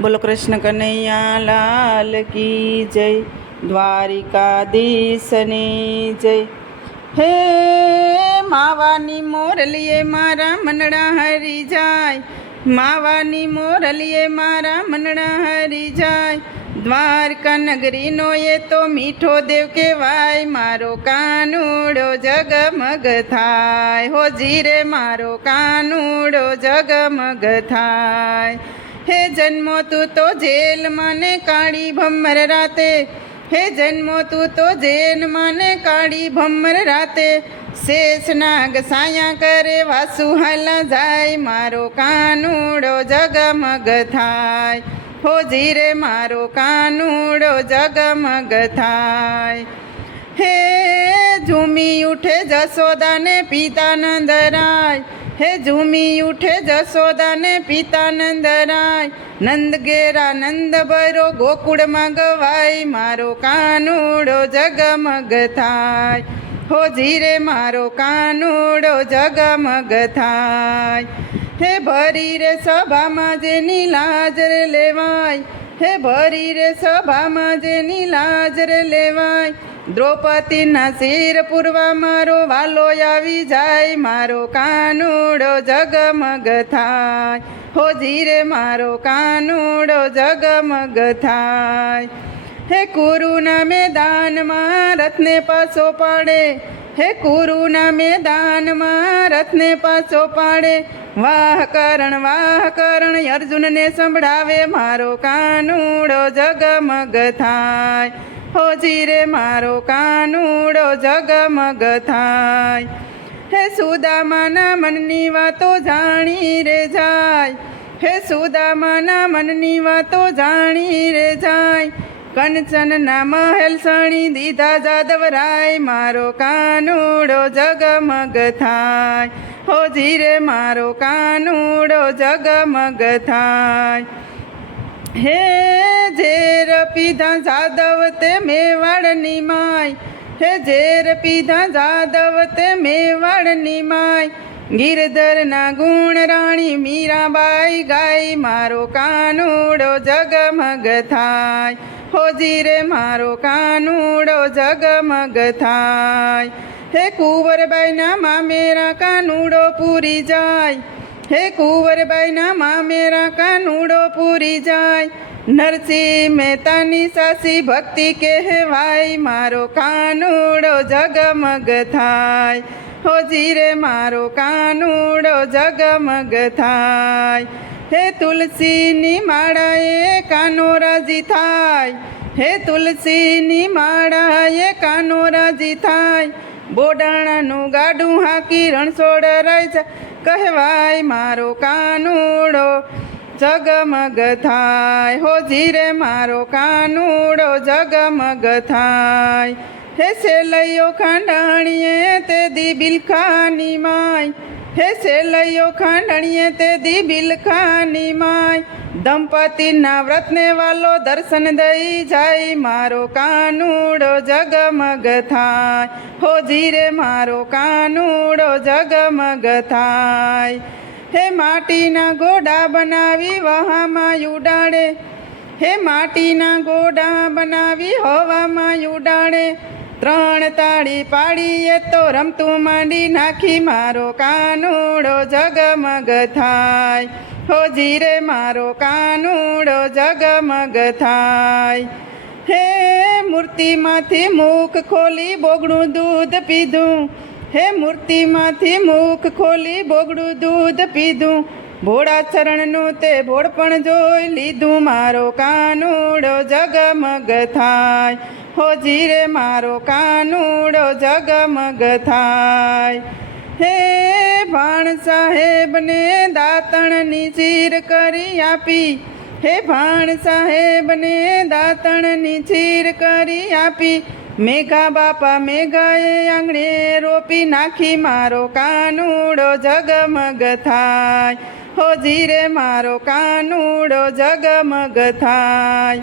બોલો કૃષ્ણ કનૈયા લાલ કી જય, દ્વારિકાધીશની જય. હે માવાની મોરલીએ મારા મનડા હરી જાય, માવાની મોરલીએ મારા મનડા હરી જાય. દ્વારકા નગરીનો એ તો મીઠો દેવ કહેવાય, મારો કાનુડો જગમગ થાય. હો જીરે મારો કાનુડો જગમગ થાય. હે જન્મો તું તો જેલમાં ને કાળી ભમ્મર રાતે, હે જન્મો તું તો જેલમાં ને કાળી ભમ્મર રાતે. શેષનાગ સાયા કરે વાસુ હાલા જાય, મારો કાનુડો જગમગ થાય. હો જીરે મારો કાનુડો જગમગ થાય. હે ઝૂમી ઉઠે જશોદાને પિતા નંદરાય, હે ઝૂમી ઉઠે જશોદાને પિતા નંદરાય. નંદ ઘેરા નંદ બરો ગોકુળમાં ગવાય, મારો કાનુડો જગમગ થાય. હો જીરે મારો કાનુડો જગમગ થાય. હે ભરી રે સભામાં જેની લાજ રે લેવાય, હે ભરી રે સભામાં જેની લાજ રે લેવાય. દ્રૌપદીના શિર પૂરવા મારો વાલો આવી જાય, મારો કાનુડો જગમગ થાય. હો જીરે મારો કાનુડો જગમગ થાય. હે કુરુના મેદાનમાં રથને પાછો પાડે, હે કુરુના મેદાનમાં રથને પાછો પાડે. વાહ કરણ અર્જુનને સંભળાવે, મારો કાનુડો જગમગ થાય. હો જીરે મારો કાનુડો જગમગ થાય. હે સુદામાના મનની વાતો જાણી રે જાય, હે સુદામાના મનની વાતો જાણી રે જાય. કંચનના મહેલ સણી દીધા જાદવરાય, મારો કાનુડો જગમગ થાય. હો જીરે મારો કાનુડો જગમગ થાય. હે ઝેર પીધા જાદવ તે મેવાડની માય, હે ઝેર પીધા જાદવ તે મેવાડની માય. ગિરધરના ગુણ રાણી મીરાબાઈ ગાય, મારો કાનુડો જગમગ થાય. હો જીરે મારો કાનુડો જગમગ થાય. હે કુંવરબાઈના મામેરા કાનુડો પૂરી જાય, હે કુંવરબાઈના મામેરા કાનુડો પૂરી જાય. નરસિંહ મહેતાની સાસી ભક્તિ કહેવાય, મારો કાનુડો જગમગ થાય. હો જીરે મારો કાનુડો જગમગ થાય. હે તુલસીની માળાએ કાનો રાજી થાય, હે તુલસીની માળાએ કાનો રાજી થાય. બોડાણાનું ગાડું હાકી રણછોડ રાજા કહેવાય, મારો કાનુડો જગમગ થાય. હો જીરે મારો કાનુડો જગમગ થાય. હે સેલૈયો ખાંડાણીએ તે દી બિલખાની માય, હે સેલૈયો ખાંડાણીએ તે દી બિલખાની માય. દંપતીના વ્રતને વાલો દર્શન દઈ જાય, મારો કાનુડો જગમગ થાય. હો જીરે મારો કાનુડો જગમગ થાય. હે માટીના ઘોડા બનાવી વહામાં ઉડાડે, હે માટીના ઘોડા બનાવી હવામાં ઉડાડે. ત્રણ તાળી પાડીએ તો રમતું માંડી નાખી, મારો કાનુડો જગમગ થાય. હો જીરે મારો કાનુડો જગમગ થાય. હે મૂર્તિમાંથી મુખ ખોલી બોગડું દૂધ પીધું, હે મૂર્તિમાંથી મુખ ખોલી બોગડું દૂધ પીધું. ભોળા ચરણનું તે ભોળપણ જોઈ લીધું, મારો કાનુડો જગમગ થાય. હો જીરે મારો કાનુડો જગમગ થાય. હે ભાણ સાહેબને દાતણની ચીર કરી આપી, હે ભાણ સાહેબને દાતણની ચીર કરી આપી. મેઘા બાપા મેઘાએ આંગણે રોપી નાખી, મારો કાનુડો જગમગ થાય. હો જીરે મારો કાનુડો જગમગ થાય.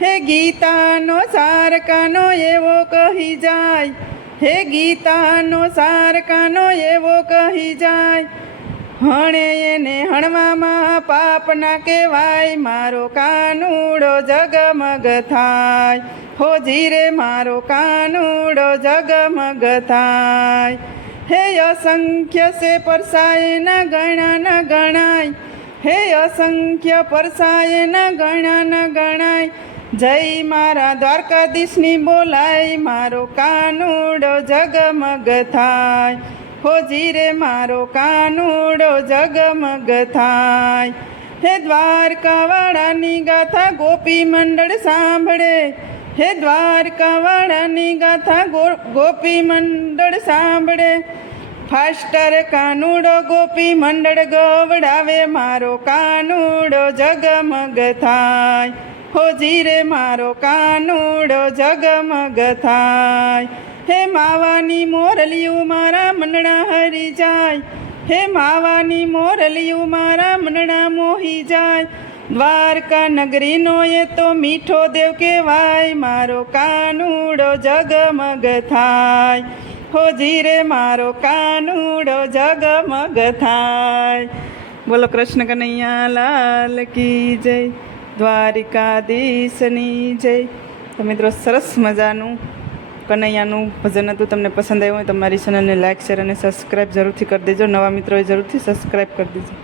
હે ગીતાનો સાર કાનો એવો કહી જાય, હે ગીતાનો સાર કાનો એવો કહી જાય. હણે એને હણવામાં પાપ ના કહેવાય, મારો કાનુડો જગમગ થાય. હોજી રે મારો કાનુડો જગમગ થાય. હે અસંખ્ય છે પરસાય ન ગણા ન ગણાય, હે અસંખ્ય પરસાય ન ગણા ન ગણાય. જય મારા દ્વારકાધીશની બોલાય, મારો કાનુડો જગમગ થાય. હોજી રે મારો કાનુડો જગમગ થાય. હે દ્વારકાવાળાની ગાથા ગોપી મંડળ સાંભળે, હે દ્વારકાવાળાની ગાથા ગોપી મંડળ સાંભળે. ફાસ્ટર કાનુડો ગોપી મંડળ ગવડાવે, મારો કાનુડો જગમગ થાય. હોજી રે મારો કાનુડો જગમગ થાય. હે માવાની મોરલિયું મારા મનડા હરી જાય, હે માવાની મોરલિયું મારા મનડા મોહી જાય. દ્વારકા નગરીનો એ તો મીઠો દેવ કહેવાય, મારો કાનુડો જગમગ થાય. હોજી રે મારો કાનુડો જગમગ થાય. બોલો કૃષ્ણ કનૈયા લાલ કી જય, દ્વારિકાધીશની જય. તો મિત્રો સરસ મજાનું કનૈયાનું ભજન હતું. તમને પસંદ આવ્યું હોય તો મારી ચેનલને લાઇક શેર અને સબસ્ક્રાઈબ જરૂરથી કરી દેજો. નવા મિત્રોએ જરૂરથી સબસ્ક્રાઈબ કરી દેજો.